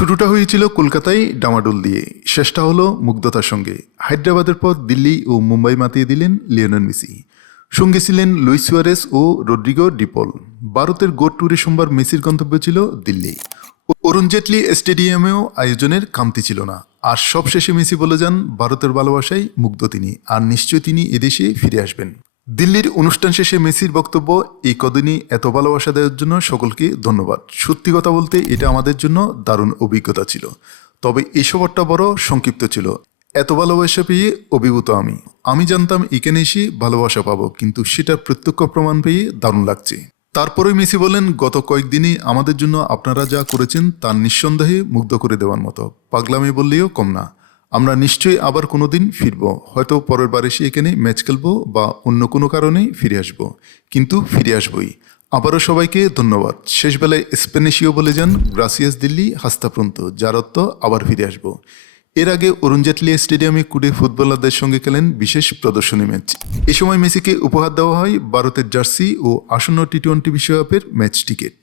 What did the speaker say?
শুরুটা হয়েছিল কলকাতায় ডামাডোল দিয়ে, শেষটা হলো মুগ্ধতার সঙ্গে। হায়দ্রাবাদের পর দিল্লি ও মুম্বাই মাতিয়ে দিলেন লিওনেল মেসি। সঙ্গে ছিলেন লুইস সুয়ারেস ও রদ্রিগো ডিপল। ভারতের গো ট্যুরে সোমবার মেসির গন্তব্য ছিল দিল্লি। অরুণ জেটলি স্টেডিয়ামেও আয়োজনের খামতি ছিল না। আর সবশেষে মেসি বলে যান ভারতের ভালোবাসায় মুগ্ধ তিনি, আর নিশ্চয়ই তিনি এদেশে ফিরে আসবেন। দিল্লির অনুষ্ঠান শেষে মেসির বক্তব্য, এই কদিনই এত ভালোবাসা দেওয়ার জন্য সকলকে ধন্যবাদ। সত্যি কথা বলতে এটা আমাদের জন্য দারুণ অভিজ্ঞতা ছিল, তবে এই সফরটা বড় সংক্ষিপ্ত ছিল। এত ভালোবাসা পেয়ে অভিভূত আমি জানতাম এখানে এসে ভালোবাসা পাবো, কিন্তু সেটার প্রত্যক্ষ প্রমাণ পেয়ে দারুণ লাগছে। তারপরে মেসি বলেন, গত কয়েকদিনে আমাদের জন্য আপনারা যা করেছেন তা নিঃসন্দেহে মুগ্ধ করে দেওয়ার মতো। পাগলামি বললেও কম না। আমরা নিশ্চয়ই আবার কোনো দিন ফিরব, হয়তো পরের বার এসে এখানে ম্যাচ খেলবো বা অন্য কোনো কারণে ফিরে আসব, কিন্তু ফিরে আসবই। আবারও সবাইকে ধন্যবাদ। শেষবেলায় স্প্যানিশীয় বলে যান, গ্রাসিয়াস দিল্লি হাস্তা প্রন্ত, যার অর্থ আবার ফিরে আসব। এর আগে অরুণ জেটলি স্টেডিয়ামে কুড়ে ফুটবলারদের সঙ্গে খেলেন বিশেষ প্রদর্শনী ম্যাচ। এ সময় মেসিকে উপহার দেওয়া হয় ভারতের জার্সি ও আসন্ন টি-20 বিশ্বকাপের ম্যাচ টিকিট।